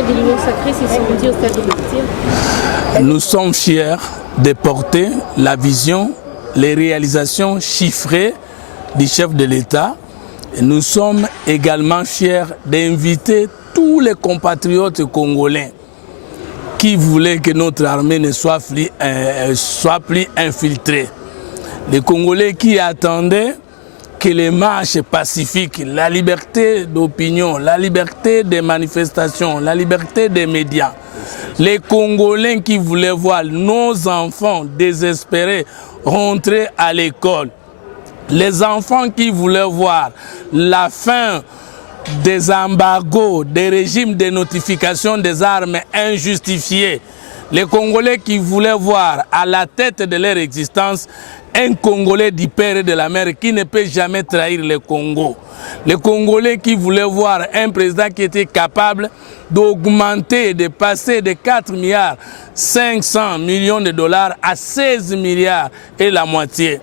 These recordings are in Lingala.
chefs de l'Union sacrée se sont rendus au stade de Martyr. Nous sommes fiers de porter la vision, les réalisations chiffrées du chef de l'État. Et nous sommes également fiers d'inviter tous les compatriotes congolais qui voulaient que notre armée ne soit plus infiltrée. Les Congolais qui attendaient que les marches pacifiques, la liberté d'opinion, la liberté des manifestations, la liberté des médias, les Congolais qui voulaient voir nos enfants désespérés rentrer à l'école, les enfants qui voulaient voir la fin des embargos, des régimes de notification des armes injustifiés, les Congolais qui voulaient voir à la tête de leur existence un Congolais du père et de la mère qui ne peut jamais trahir le Congo. Les Congolais qui voulaient voir un président qui était capable d'augmenter, de passer de 4 milliards 500 millions de dollars à 16 milliards et la moitié.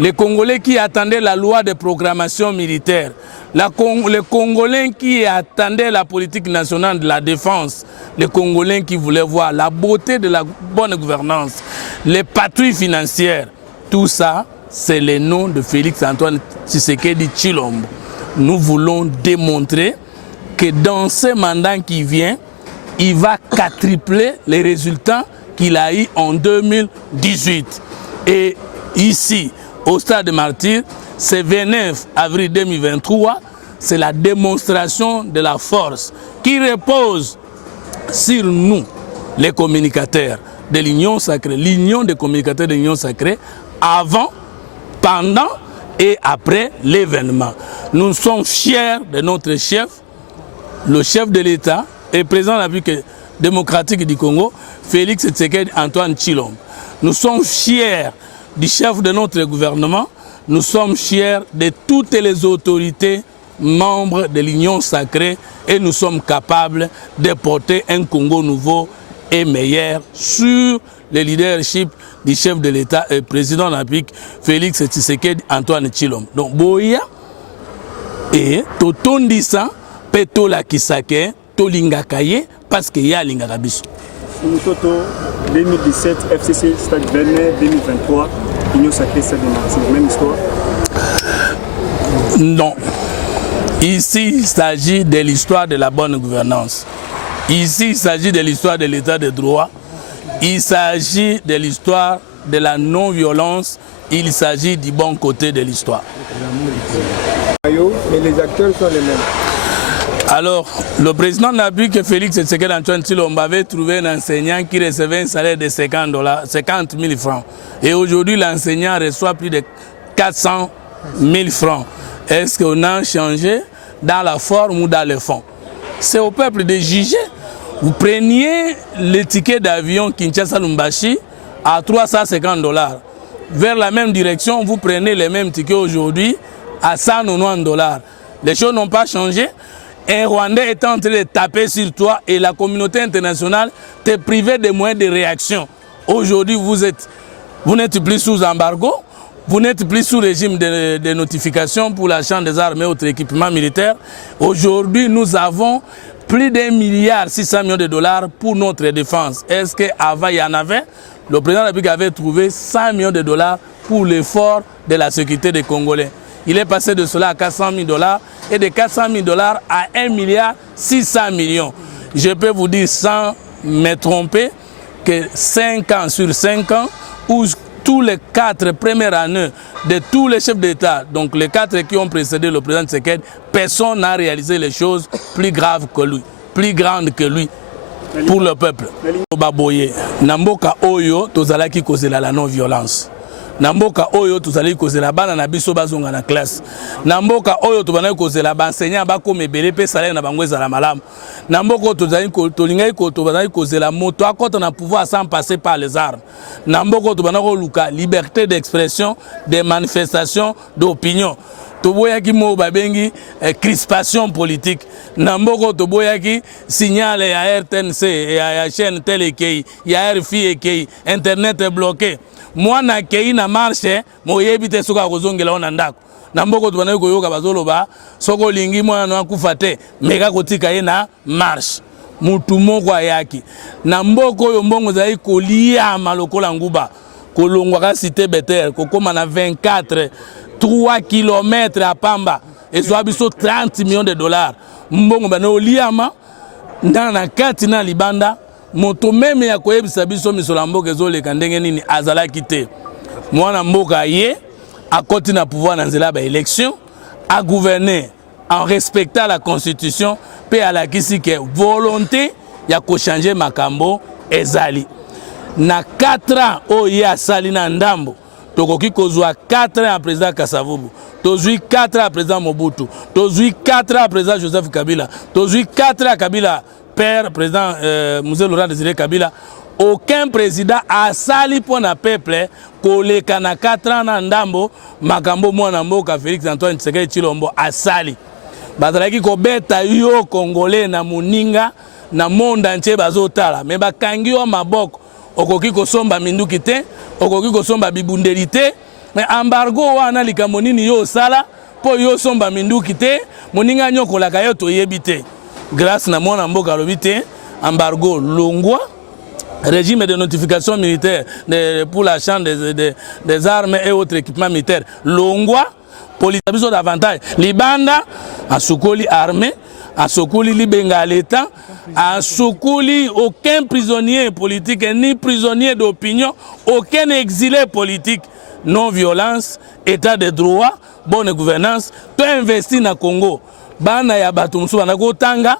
Les Congolais qui attendaient la loi de programmation militaire. Les Congolais qui attendaient la politique nationale de la défense. Les Congolais qui voulaient voir la beauté de la bonne gouvernance. Les patrouilles financières. Tout ça, c'est le nom de Félix-Antoine Tshisekedi Tshilombo. Nous voulons démontrer que dans ce mandat qui vient, il va quadrupler les résultats qu'il a eu en 2018. Et ici, au stade de Martyr, c'est 29 avril 2023, c'est la démonstration de la force qui repose sur nous, les communicateurs de l'Union sacrée, l'Union des communicateurs de l'Union sacrée, avant, pendant et après l'événement. Nous sommes fiers de notre chef, le chef de l'État et président de la République démocratique du Congo, Félix Tshisekedi Antoine Tshilombo. Nous sommes fiers du chef de notre gouvernement, nous sommes fiers de toutes les autorités membres de l'Union sacrée et nous sommes capables de porter un Congo nouveau et meilleur sur le leadership du chef de l'État et président de la République, Félix Tshisekedi Antoine Tshilombo. Donc, Boya et Totondisa, Petola Kisake, Tolingakaye, parce qu'il y a Lingakabiso. Toto 2017, FCC Stade Vernet, 2023, Union sacrée Stade de Martyr, même histoire? Non. Ici, il s'agit de l'histoire de la bonne gouvernance. Ici, il s'agit de l'histoire de l'état de droit. Il s'agit de l'histoire de la non-violence. Il s'agit du bon côté de l'histoire. Mais les acteurs sont les mêmes. Alors, le président de la République, Félix Tshisekedi Antoine Tshilombo, avait trouvé un enseignant qui recevait un salaire de 50 000 francs. Et aujourd'hui, l'enseignant reçoit plus de 400 000 francs. Est-ce qu'on a changé dans la forme ou dans le fond? C'est au peuple de juger. Vous preniez le ticket d'avion Kinshasa-Lumbashi à 350 $. Vers la même direction, vous prenez les mêmes tickets aujourd'hui à 190 $. Les choses n'ont pas changé. Un Rwandais est en train de taper sur toi et la communauté internationale te privait des moyens de réaction. Aujourd'hui, vous n'êtes plus sous embargo, vous n'êtes plus sous régime de notification pour l'achat des armes et autres équipements militaires. Aujourd'hui, nous avons plus d'1,6 milliard de dollars pour notre défense. Est-ce qu'avant il y en avait? Le président de la République avait trouvé 100 millions de dollars pour l'effort de la sécurité des Congolais. Il est passé de cela à 400 000 $ et de 400 000 $ à 1,6 milliard. Je peux vous dire sans me tromper que 5 ans sur 5 ans, où tous les 4 premières années de tous les chefs d'État, donc les 4 qui ont précédé le président Tshisekedi, personne n'a réalisé les choses plus graves que lui, plus grandes que lui pour le peuple. Baboye, Namboka Oyo, tozalaki kozela la non-violence. Namboka Oyo, tozalaki kozela bana na biso bazonga na classe. Namboka Oyo, tozalaki kozela ba enseignant ba ko mebele pe salaire na bango ezala malamu. Namboka tozalaki tolingai ko tozalaki kozela moto akota na pouvoir sans passer par les armes. Namboka tozalaki luka liberté d'expression, de manifestation, d'opinion. Toboyaki mo babengi crispation politique. Namboko toboyaki signal ya RTNC ya chaîne télé kei ya RFI kei internet est bloqué. Moi na kei na marche mo yebite suka kozongela ona ndako. Namboko tubana ko yoka bazoloba soko lingi mwana na kufa te meka kotika ye na marche. mutu moko ayaki na mboko oyo mbongo zali koliama lokola nguba kolongwa ka cité Betel kokoma na 3 km à Pamba ezwa biso 30 millions de dollars mbongo bana oliama na kati na libanda moto meme ya koyebisa biso misola mboka ezoleka ndenge nini azalaki te mwana mboka ye akoti na pouvoir na nzela ba élection à gouverner en respectant la constitution pe alakisi ke volonté ya ko changer makambo ezali na 4 ans oye asali na ndambo tokoki kozwa 4 ans à président Kasavubu tozwi 4 ans à président Mobutu tozwi 4 ans à président Joseph Kabila tozwi 4 ans à Kabila père président Mzee Laurent Désiré Kabila. Aucun président a sali pour na peuple koleka na 4 ans na ndambo makambo mwana mboka Félix Antoine Tshisekedi Tshilombo a sali bazalaki kobeta yo congolais na moninga na monde entier bazotala mais bakangi yo maboko okoki kosomba minduki te okoki kosomba bibundeli te mais embargo wana likambo nini yo sala po yo somba minduki te moninga nyokolaka yo toyebi te grâce na mwana mboka lobi te embargo longwa régime de notification militaire pour l'achat des armes et autres équipements militaires longwa police biso davantage libanda asukoli armée asukoli libenga l'état asukoli aucun prisonnier politique ni prisonnier d'opinion aucun exilé politique non violence état de droit bonne gouvernance to investi na Congo bana ya bato musu bana kotanga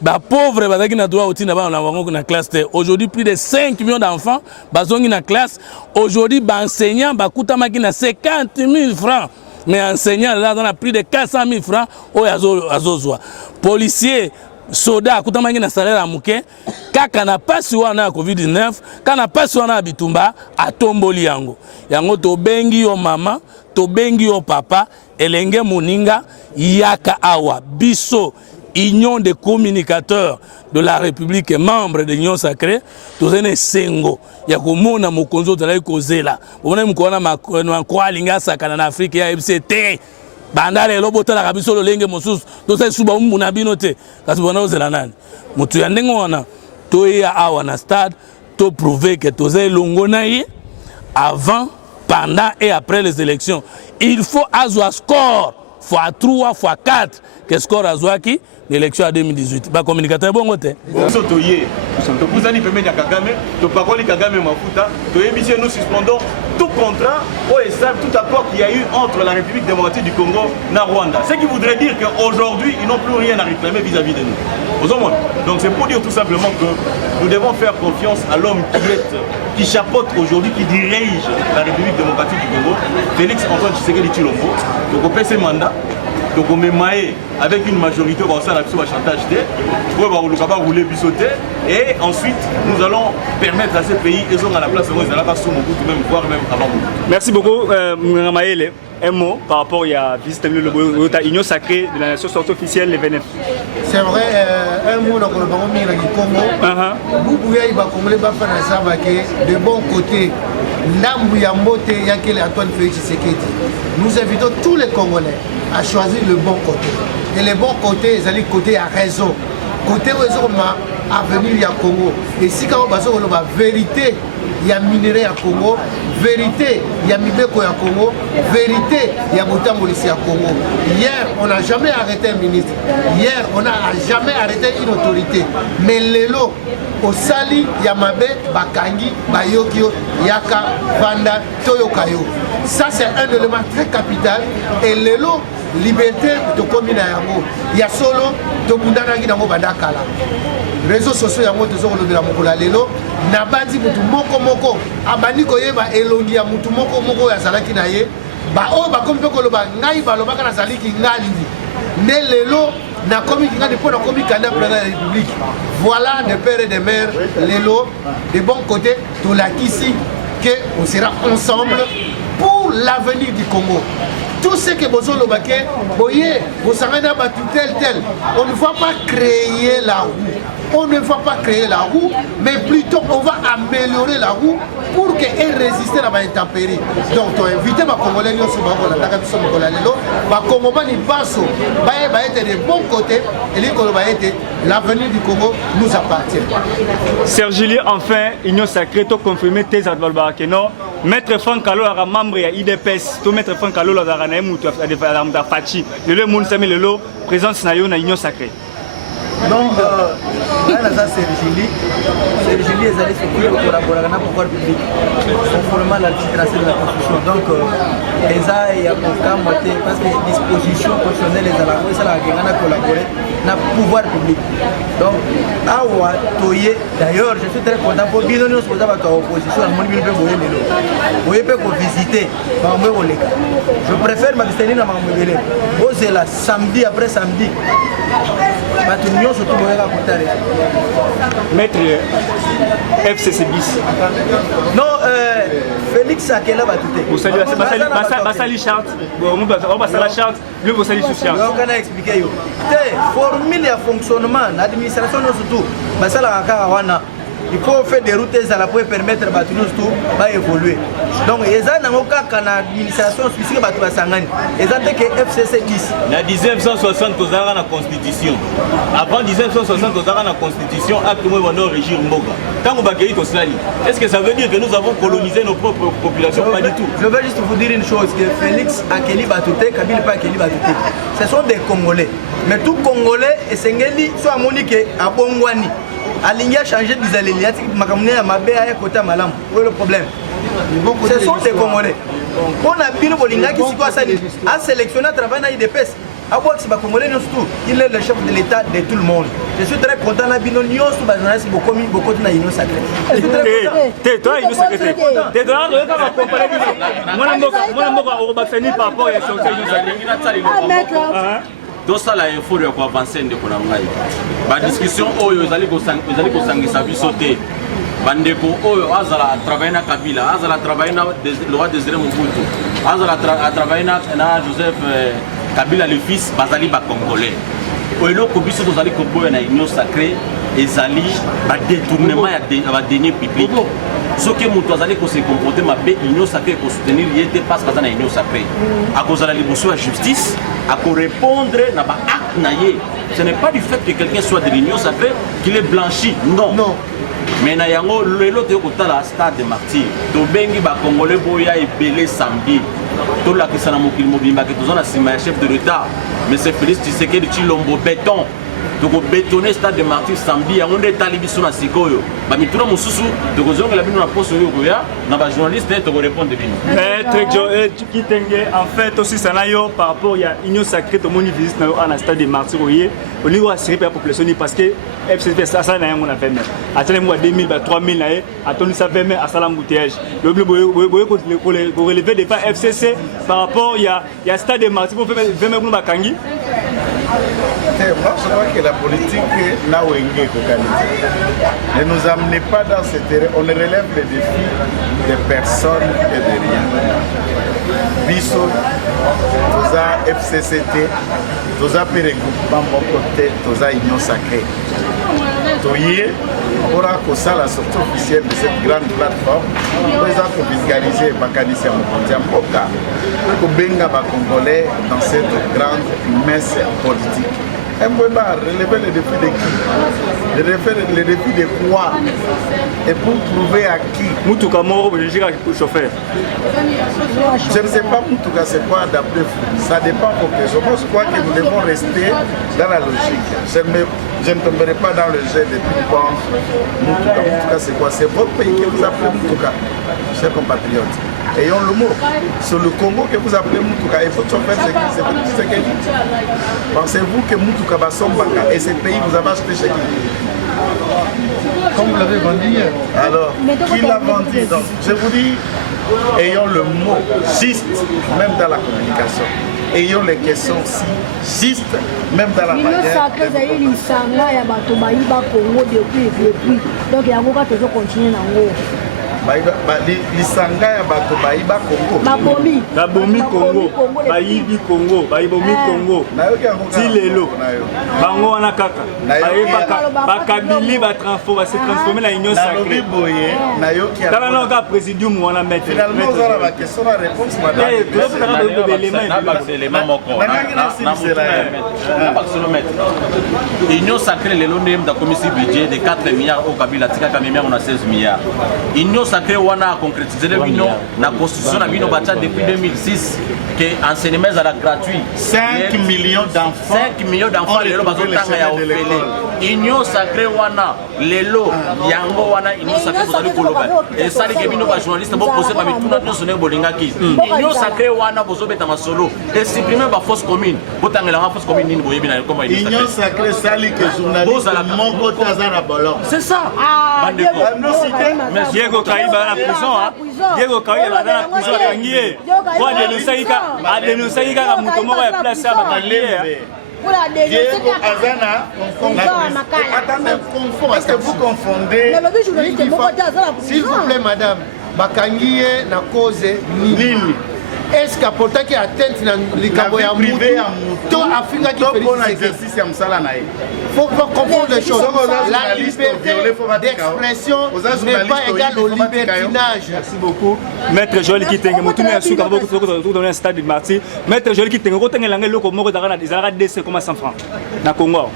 ba pauvre bazaki na droit otina ba na bango na classe te aujourd'hui plus de 5 millions d'enfants bazongi na classe aujourd'hui ba enseignant ba kutamaki na 50 000 francs mais enseignant là dans plus de 400 000 francs o azozwa policier soda kutamaki na salaire à muke kaka na pasi wana COVID-19 kana pasi wana bitumba atomboli yango to bengi yo mama to bengi yo papa elenge moninga yaka awa biso Union des communicateurs de la République et membre de l'Union sacrée, tous les sengo. Ya komona mokonzo tala kozela. Omona mukona makwa linga sakana na Afrique ya FCT. Bandale lobota la kabiso lolenge mosusu. To sai suba muna binote. Kasi bona ozela nani. Mutu ya ndengo wana to ya awa na stade to prouver que tozai longo na ye avant, pendant et après les élections. Il faut azwa score x3 x4 que score azwaki l'élection en 2018. Ba communicateur bongo te. Bonso toye. To kuzani pembeni ya Kagame, to pakoli Kagame mafuta, to yebisi nous suspendons tout contrat ou tout accord qu'il y a eu entre la République démocratique du Congo et Rwanda. Ce qui voudrait dire qu'aujourd'hui, ils n'ont plus rien à réclamer vis-à-vis de nous. Donc c'est pour dire tout simplement que nous devons faire confiance à l'homme qui chapeaute aujourd'hui, qui dirige la République démocratique du Congo, Félix Antoine Tshisekedi Tshilombo. Donc on paie ses mandats. Donc on met maé avec une majorité au sein de la chantage et ensuite nous allons permettre à ces pays et à la place de même voire même avant nous. Merci beaucoup Maëlle. Un mot par rapport à la visite de l'Union sacrée de la nation sortie officielle le 29. C'est vrai, un mot dans le Congo. Vous pouvez de bon côté, Antoine Félix Tshisekedi. Nous invitons tous les Congolais à choisir le bon côté. Et le bon côté, c'est le côté à raison. Côté où ils ont avenir il y a Congo. Et si quand on a la vérité, il y a minerai à Congo, vérité, il y a Mibeko à Congo, vérité, il y a Boutamboulissi à Congo. Hier, on n'a jamais arrêté un ministre. Hier, on n'a jamais arrêté une autorité. Mais Lelo, au Sali, Yamabe, Bakangi, Bayokio, Yaka, Vanda, Toyokayo. Ça, c'est un élément très capital. Et Lelo, liberté de commune à Yango. Il y a solo, de Mundanagi Nango Badakala. Réseaux sociaux yango tozoko lobela mokola lelo na bandi mutu moko abandi koyeba elongi ya mutu moko ya salaki na ye ba o ba kompe ko loba ngai ba loba kana saliki ngandi ne lelo na komi ngandi po na komi candidat pour la République. Voilà des pères et des mères lelo de bon côté to la kisi que on sera ensemble pour l'avenir du Congo. Tout ce que vous avez, vous savez, tel, on ne va pas créer la roue. on ne va pas créer la roue, mais plutôt on va améliorer la roue pour qu'elle résiste à l'intempérie. Donc, tu as invité ma Congolais, ma Congolais, va être de bon côté, et l'avenir du Congo nous appartient. Sergili, enfin, Union Sacrée, tu as confirmé tes advalbars que non. Maître Franck Kalo a membre de l'IDPS, tout Maître Franck Kalo a Fachi, le monde s'est mis le lot, présence na Union Sacrée. Donc, Sergili est allé se collaborer avec le pouvoir public, conformément à l'article de la Constitution. Donc, il y a parce que les dispositions constitutionnelles, les alliés, ça a collaboré avec le pouvoir public. Donc, d'ailleurs, je suis très content pour bien nous poser à l'opposition, à mon niveau de visiter. Je préfère m'abstenir à Mamouélé. C'est là, samedi après samedi. Maître FCC bis. Non, Félix Akela va tout. Vous saluez Bassali charte. On va la charte. Lui vous saluez sur charte. On a expliqué. Formule de fonctionnement, l'administration surtout. Bassala Karawana. Il faut faire des routes pour permettre à tout d'évoluer. Donc, il y a une administration spécifique qui est que FCC 10. En 1960, vous avez la Constitution. Avant 1960, vous avez la Constitution, acte de régir Mboga. Quand vous avez est-ce que ça veut dire que nous avons colonisé nos propres populations? Pas du tout. Je veux juste vous dire une chose, que Félix Akeli Batouté, Kabila pas Akeli Batouté, ce sont des Congolais. Mais tout Congolais, et Sengeli, soit Monique à Bongwani. Alingi a changé des alliés, Makamune à Mabé à côté Malam. Où est le problème? Ce sont des Congolais. On a bien le Bolinga qui a sélectionné à travers l'IDPS. À voir que c'est Congolais, il est le chef de l'État de tout le monde. Je suis très content de la binonion sous Bazanas, beaucoup de l'Union Sacrée. Je suis très content. Tais-toi, Union Sacrée. Tais-toi, par rapport à son tosala effort ya koavancer ndeko na ngai badiscussion oyo ezali kosangisa biso te bandeko oyo azala travailler na Kabila, azala travailler na le roi Désiré Mobutu, azala travailler na Joseph Kabila le fils bazali ba congolais eloko biso tozali koboya na Union Sacrée ezali ba détournement ya ba deniers publics. Ce que nous avons se comporter mabe Union Sacrée pour soutenir l'IET parce que dans l'Union Sacrée à cause de la libération de la justice à répondre na ba acte naie. Ce n'est pas du fait que quelqu'un soit de l'Union Sacrée qu'il est blanchi, non. Mais na yango lelo te ko tala stade de martyr to bengi ba congolais boya ebele samedi to la kisana mokili mobimba ke tozana sima chef de l'État mais c'est Félix Tshisekedi Tshilombo béton. Donc bétonner stade de martyr samedi on est talibi sur la sikoyo ba mituna mususu de kozonga la bino na poste yo koya na ba journaliste te ko répondre bino Maître Joe Kitenge en fait aussi ça na yo par rapport à Union Sacrée to moni visite na yo à stade de martyr oyer au niveau assurer la population parce que FCP ça na yango na fait même atele moi 2000 ba 3000 na atoni ça fait même à salam bouteillage le ko relever des pas FCC par rapport il y a stade de martyr pour faire même ba kangi. Moi, je crois que la politique ne nous amène pas dans ce terrain. On relève les défis des personnes et de rien. Biso, Toza FCCT, Toza Péregroupement, mon côté, Toza Union Sacrée. Toye, pour la sortie officielle de cette grande plateforme, pour vulgariser Bakanissia Mokondia Mboka, pour benga Congolais dans cette grande messe politique. On peut relever les défis de qui? Les défis de quoi? Et pour prouver à qui? Moutouka Moro, je dirais pour le chauffeur. Je ne sais pas Moutouka c'est quoi d'après vous. Ça dépend pour que je crois que nous devons rester dans la logique. Je ne tomberai pas dans le jeu de ping-pong. Moutouka, Moutouka c'est quoi? C'est votre pays que vous appelez Moutouka, chers compatriotes. Ayons le mot. C'est le Congo que vous appelez Moutouka. Et votre chauffeur c'est qui? Pensez-vous que Moutouka va Sombaka et ce pays vous avez acheté chez qui? Comme vous l'avez vendu hier. Alors, qui l'a vendu? Donc, je vous dis, ayons le mot juste, même dans la communication. Ayons les questions si justes, même dans la manière. lisanga ya bato bayiba Congo babomi Congo bayibi Congo bayibomi Congo ti lelo bango wana kaka bayebaka bakabili se transformer la union sacrée kala na ka présidium wana mettre finalement on a la question la réponse union sacrée lelo ndem da commission budget de 4 milliards au Kabila tika kamemia on a 16 milliards union sacrée wana a concrétisé le bino na constitution na bino bacha depuis 2006 que enseignement à la gratuit 5 millions d'enfants lelo bazotanga ya ofele union sacrée wana lelo yango wana union sacrée bozali koloba et ça que bino ba journaliste bo poser ba bituna nyonso ne bolingaki union sacrée wana bozobeta masolo et supprimer ba fausse commune botangela ba fausse commune nini boyebi na comme union sacrée sali que journaliste mon côté azana bolon c'est ça mais Diego Kaiba na prison Diego Kaiba na prison kangié kwa dénoncer ka muto moko ya place ya bakangié Diego Azana, est-ce que vous confondez? S'il vous plaît, madame, Bakangié na cause nini? Est-ce que pour qui atteinte dans les cabos ya privé to Afrika qui fait l'exercice ya msala na faut pas confondre les choses. La liberté d'expression n'est pas égale au libertinage. Merci beaucoup. Maître Joël Kitenge, motuni ya suka boko to donner un stade de martyr. Maître Joël Kitenge ko tengela ngelo ko moko dara na dizara 200 francs na Congo.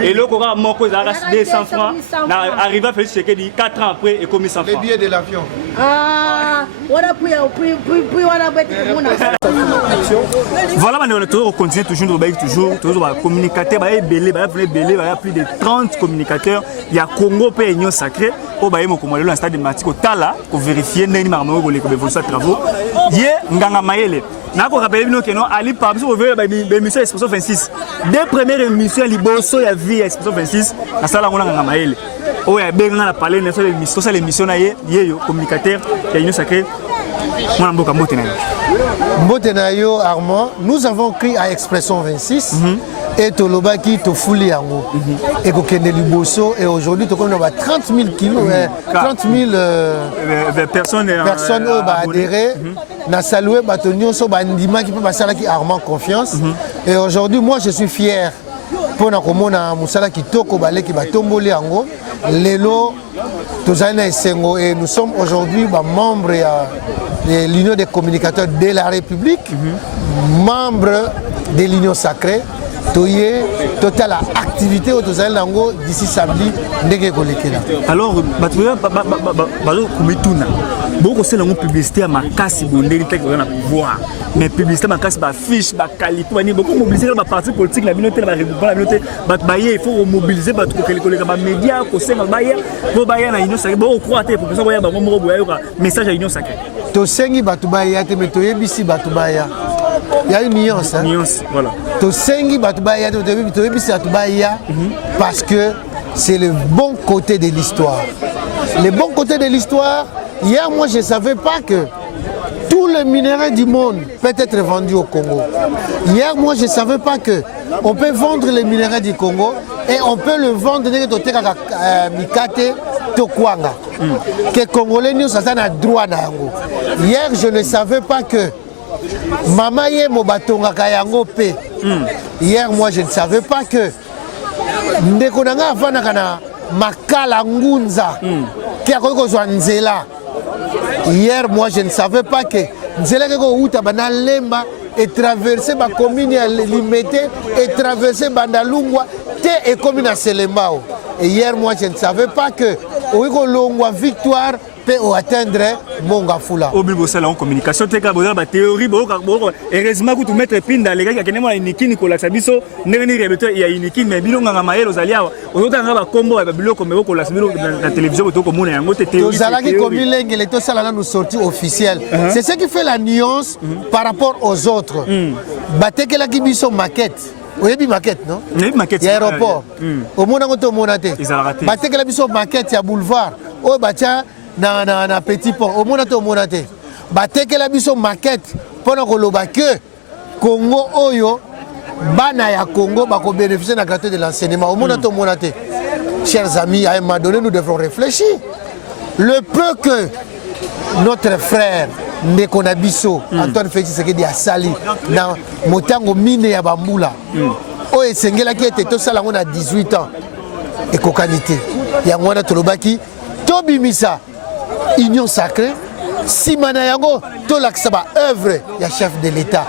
Et le Congo moko dara 200 francs na arriva Félix Tshisekedi 4 ans après et commis 100 francs. Les billets de l'avion. Voilà, on continue toujours à communiquer, il y a plus de 30 communicateurs. Il y a Congo et Union Sacrée. Il y a un stade de Matiko Tala pour vérifier les travaux. Il y a Nganga Mayele. Je rappelle que nous allons par exemple l'émission Expression 26. Dès la première émission, il y a vu Expression 26. La salle Nganga Mayele. Il y a bien parlé de l'émission, il y a communicateur, il y a Union Sacrée. Mbotenayo Armand, nous avons écrit à Expression 26 et Tolobaki Tofouli Yango et Kokende Liboso et aujourd'hui on a 30 000 kilos, 30 000 personnes adhérées. On a salué Batonio Sobandima qui peut passer à Armand confiance et aujourd'hui moi je suis fier pour na Moussala Kitoko Balé qui va tomber Yango Lelo Tozana Esengo et nous sommes aujourd'hui membres de l'Union des communicateurs de la République, membres de l'Union sacrée, Toye, totale activité au Tozana Lango d'ici samedi, Ndege Kolekela. Alors, beaucoup c'est la publicité à ma casse, pouvoir. Mais publicité ma casse, ma fiche, ma qualité, beaucoup mobiliser ma parti politique, la minorité, la république, il faut mobiliser les médias, pour bailler la Union sacrée, pour croire que ça va y avoir un message à l'Union sacrée. Tosengi Batubaya, mais Toyebisi Batubaya. Il y a une nuance. Voilà. Tosengi Batubaya, Toyebisi Batubaya, parce que c'est le bon côté de l'histoire. Le bon côté de l'histoire, hier, moi, je ne savais pas que tout le minerai du monde peut être vendu au Congo. Hier, moi, je ne savais pas qu'on peut vendre les minéraux du Congo et on peut le vendre Mikate Tokwanga. Que Congolais, nous, ça a droit. Hier, je ne savais pas que Mamaye Mobatonga Kayango P. Hier, moi, je ne savais pas que Ndekonanga Afanakana Makala Ngunza qui a Nzela. Hier, moi, je ne savais pas que Nzela Lemba et traverser ma commune à Limete et traverser Bandalungwa et commune à Selembao. Et hier, moi, je ne savais pas que Longwa Victoire peut atteindre Mongafula. Au but de la communication, tu as la théorie, heureusement que tu mets pin dans les gars qui ont une équipe, Nicolas Sabiso, il y a une équipe, mais Bilon Gamaï, aux alliés, aux autres, on a un combo avec Bilo comme Nicolas Sabiso, la télévision, comme on est en côté théorie. Aux alliés, comme il est, les deux salariés nous sortis officiels. C'est ce qui fait la nuance par rapport aux autres. Batek la Gibiso maquette. Vous avez maquette, non? Il y a aéroport. Au monde, on a monté. Batek la Gibiso maquette, il y a boulevard. Oh, Batia. Na petit pont au monde to monate bateke la biso maquette pendant que loba que Congo oyo bana ya Congo ba ko bénéficier na gratuité de l'enseignement au monde to monate. Chers amis, à un moment donné nous devons réfléchir Le peu que notre frère Ndeko Nabiso, Antoine Félix Tshisekedi Asali, dans Motango Mine ya Bambula, o esengela qui était tout ça là on a 18 ans et kokanité. Yangwana Tolobaki, Tobimisa, Union sacrée, Simana Yango, Tolaksaba œuvre ya chef de l'État,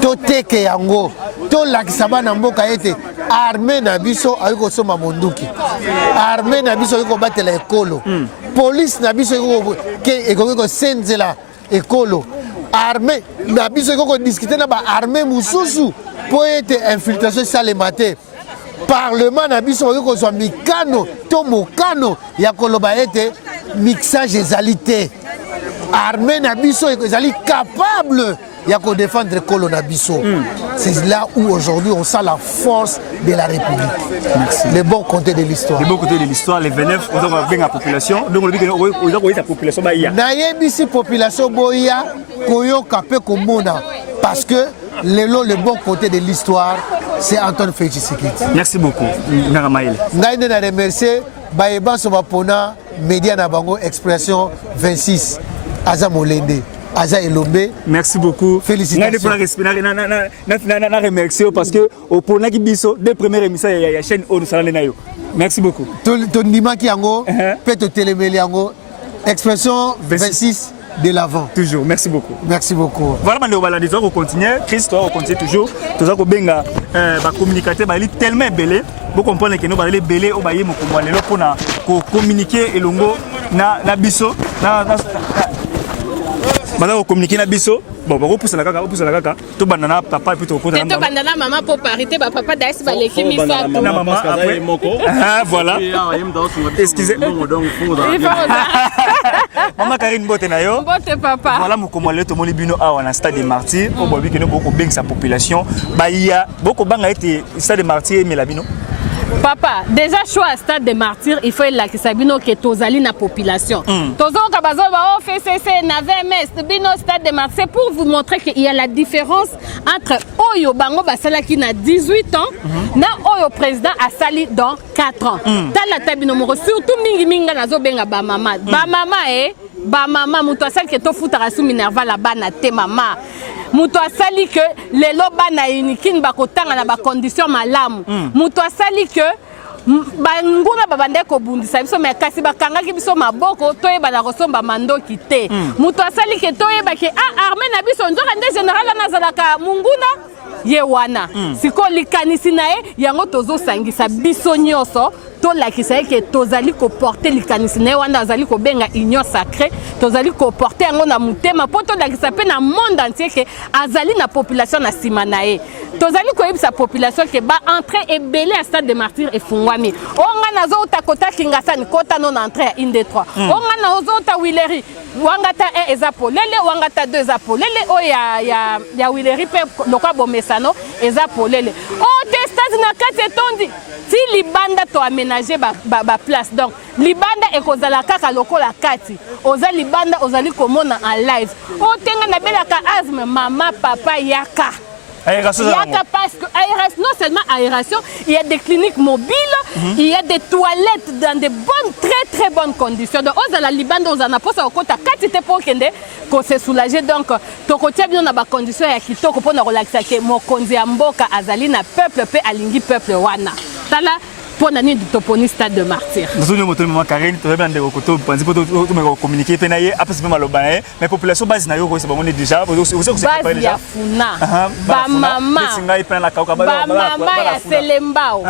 Toteke Yango, Tolaksaba Namboka ete armée Nabiso ayoko soma monduki, armée Nabiso ayoko batela ekolo, police Nabiso ayoko senzela ekolo, armée Nabiso ayoko discuter na ba armée mususu pour être infiltration salemate. Parlement Nabiso ayoko so mikano to mokano ya koloba ete mixage ezalité. Armée Nabiso ezali capable ya ko défendre Kolo Nabiso. C'est là où aujourd'hui on sent la force de la République. Merci. Les bons côtés de l'histoire. Les bons côtés de l'histoire, les 29, on a bien la population. Donc on dit que la population baïa. Nayebisi population boya koyo kapé komona parce que le bon côté de l'histoire c'est Antoine Félix Tshisekedi. Merci beaucoup. Ngamaïl. Ngaïne na remercier baïba so bapona média na bango expression 26 Aza Molende. Aza Elombe. Merci beaucoup. Félicitations. Je remercie parce que au Pona Kibiso, deux premières émissions, il y a chaîne Onu Salanenayo. Merci beaucoup. Ton Nimaki Yango, Peto Télémeli Yango, expression 26 de l'avant. Toujours. Merci beaucoup. Merci beaucoup. Voilà, on continue. Christ, on continue toujours. Tout ça, on va communiquer. Tellement belé. Vous comprenez que nous allons belé au bailli pour communiquer et longo na biso Madame communiquer na biso bon on pousse la kaka to banana papa puis to kota to banana maman pour parité ba papa d'as ba leki misa to na maman après voilà excusez maman Karine bote na yo bote papa voilà mokomole to moni bino awa na stade des martyrs o bobi que no boko beng sa population ba ya boko banga été stade des martyrs mais la bino. Papa, déjà choix à stade des martyrs, il faut que Sabino que tozali na population. Tozo kabazo ba o FCC na VMS, bino stade des martyrs, c'est pour vous montrer qu'il y a la différence entre Oyo Bango Basala qui n'a 18 ans, na Oyo président Asali dans 4 ans. Tala tabino moro surtout mingi minga nazo benga ba mama. Ba mama ba mama muto asali ke to futara su minerva la bana te mama. Muto asali que les loba na unikin bakotanga na ba condition malamu. Muto asali que banguna babande ko bundisa biso me kasi bakanga ki biso maboko toyeba na kosomba mandoki te. Muto asali que toyeba ke armée na biso ndoka nde général na zalaka munguna ye wana. Siko likanisi na yango tozo sangisa biso nyoso to lakisa ke tozali ko porter likanisi na wana azali ko benga union sacrée tozali ko porter yango na mutema po to lakisa pe na monde entier ke azali na population na simana e tozali ko yebisa population ke ba entrer et belé à stade de martyrs et fungwami onga nazo utakota kingasani kota non entrer in des 3 onga nazo ta wileri wangata 1 ezapo lele wangata 2 ezapo lele o ya wileri pe lokwa bomesano ezapo lele o te stade na kati tondi si libanda to aménager ba place donc libanda ekozala kaka lokola kati oza libanda ozali komona en live o tenga na belaka asthme mama papa yaka aération parce que aération, non seulement aération, il y a des cliniques mobiles, il y a des toilettes dans de bonnes, très bonnes conditions. Donc, aux la Liban, on a posé au côté, quand c'était pour qu'on se soulager, donc, ton côté bien dans des conditions, il y a qui t'ont pour nous relaxer, que mon conduit à Mboka, Azalina, peuple, pe alingi, peuple, wana. Tala, pour nani de toponi stade de martyr. Nous avons montré maman Karine, tu vas de côté, pensez pour communiquer, penaye, après c'est pas mal au bain, mais population base na yo, c'est bon, on est déjà, vous aussi base ya funa, ba mama, ba mama ya selembao,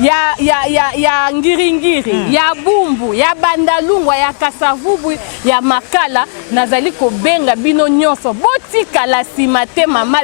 ya ngiringiri, ya bumbu, ya bandalungwa, ya kasavubu, ya makala, nazali ko benga bino nyonso, botika la simate mama,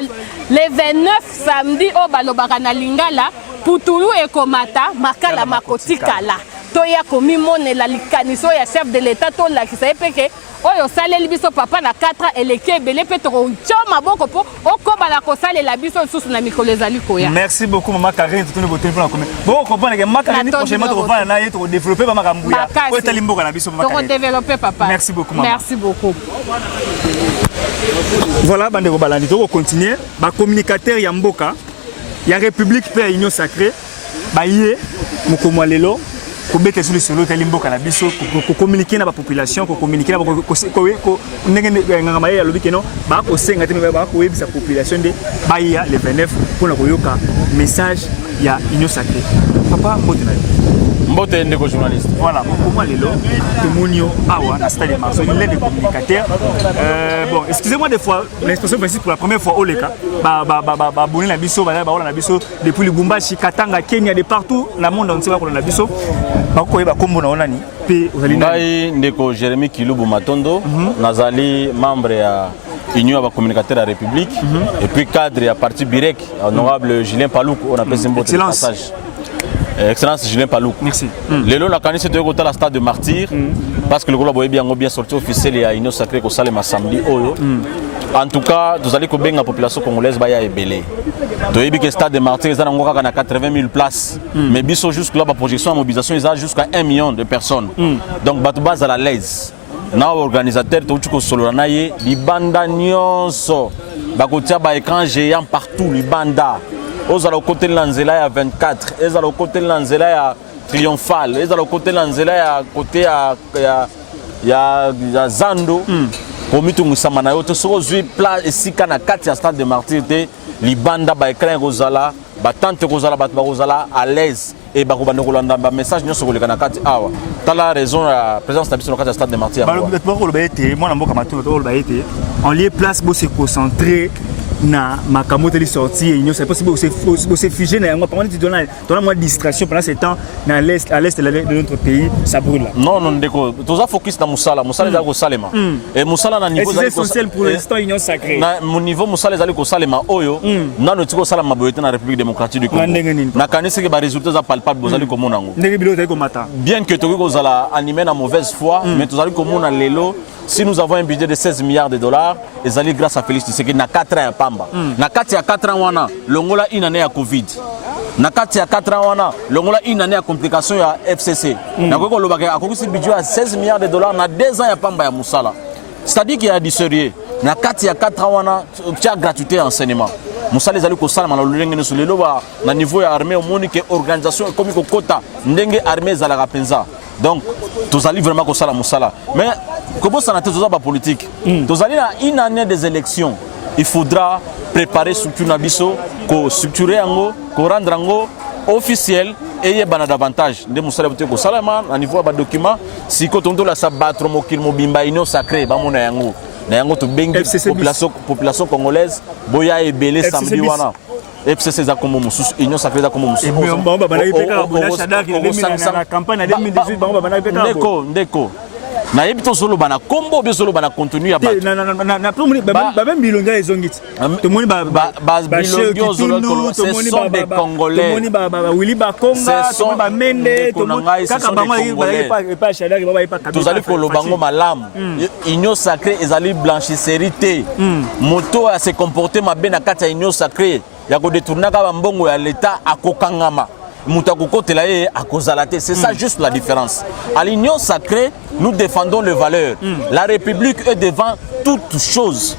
le 29 samedi au balobaka na lingala. Putulu ekomata makala makotikala toya komi monela likaniso ya chef de l'état to la kisa epeke oyo saleli biso papa na 4 eleke belé petro choma boko po okobala ko salela biso susu na mikolo ezali koya. Merci beaucoup maman Karine tout nous botter pour la commune. Bon comprendre que maman Karine prochainement to va na yeto développer ba makambuya o talimboka na biso maman Karine. To développer papa. Merci beaucoup maman. Merci beaucoup. Voilà bande ko balandi to continuer ba communicateur ya mboka. Il y a République Paix Union Sacrée, Baye, Mokomwalelo, kobeta sur le solo talimbo kanabiso ko communiquer na ba population ko communiquer na ko nganga maye lobi keno ba ko senga te ba ko webisa population de baya le 29 pour na koyoka message ya Union Sacrée. Papa Motena Mbote ndeko journaliste. Voilà, comment les lots, Temonio Awa, na stade Marseille, il est des communicateurs. Bon, excusez-moi des fois, l'expression principe pour la première fois au Leka, Boni Nabiso, Nabiso, depuis le Bumbashi, Katanga, Kenya, de partout, dans le monde entier, on a Nabiso. Bakoye Bakombo na onani, pe Ngai ndeko Jérémy Kilubu Matondo, nazali membre ya Union à communicateur à la République, et puis cadre à parti Birek, honorable Julien Palouk, on appelle ce mot de passage. Excellence Julien Palouk. Merci. Les lots la canisse de côté la stade de Martyr parce que le groupe est bien sorti officiel et à Union Sacrée au Salema samedi. En tout cas, vous allez que la population congolaise va y aller belé. Tu as vu que le stade de Martyr ils ont 80 000 places, mais biso jusque là la projection en mobilisation ils ont jusqu'à 1 million de personnes. Donc batubaz à la l'aise. Na organisateur tu ko solo na ye libanda nyonso bakotia ba écran géant partout libanda. Aux à côté de l'Anzela à 24, ils à côté de l'Anzela à Triomphal, ils à côté de l'Anzela à côté à Zando. Pour mitu musamana yote so zui place ici kana kati ya stade de Martyr de libanda ba écran rozala ba tante rozala ba rozala à l'aise et ba ko kolanda ba message nyo so ko lekana kati awa. Tala raison la présence d'habitude au stade de Martyr. Ba ko ba été moi na mboka matu to ba été en lieu place bo se concentrer na makambo teli sorti et c'est possible c'est figé na moi pendant tu donnes moi distraction pendant ce temps à l'est de notre pays ça brûle là. Non ndeko toza focus na musala za ko salema et musala na niveau c'est essentiel pour l'instant Union Sacrée na mon niveau musala za ko salema oyo na no tiko sala maboyete na République démocratique du Congo na kanisi ke ba résultats za palpable bozali ko monango ndenge bilo teko mata bien que toko ko zala animé na mauvaise foi mais tozali ko mona lelo. Si nous avons un budget de 16 milliards de dollars, ils allaient grâce à Félix Tshisekedi na 4 ans à Pamba. Na 4 ans wana, l'Angola une année à Covid. Na 4 ans wana, l'Angola une année à complication à FCC. Na ko lo bagay akoko ce budget à 16 milliards de dollars na 2 ans à Pamba ya Moussala. C'est-à-dire qu'il y a du sérieux. Na 4 ans wana, tu as gratuité enseignement. Moussala ezali ko sala na lolenge sur le loba na niveau ya armée au monique organisation comme ko kota ndenge armée za la penza. Donc, tous allons vraiment comme ça la Moussala. Mais, comment ça n'a pas politique? Tous allons à une année des élections. Il faudra préparer structure nabiso, structurer ango, rendre ango officiel et il y a davantage. De Moussala ko salama à niveau de documents. Si quand on doit la sabattre mokil mobimba Union Sacrée, ba mona yango. Na yango to bengi population congolaise boya et belé samedi wana. FCC za comme mususu Union Sacrée za comme mususu ndeko na yebito solo bana combo be solo bana contenu ya bato na même bilonga ezongiti to moni ba bilongo solo ce sont des Congolais to moni ba Willy Bakonga to ba Mende to kaka bango pas Shadak ba pas tous allez ko lobango malamu Union Sacrée ezali blanchisserie te moto a se comporter mabe na kati ya Union Sacrée ya ko détourner ka mbongo ya l'état akokangama c'est ça juste la différence. À l'Union Sacrée, nous défendons les valeurs. La République est devant toutes choses.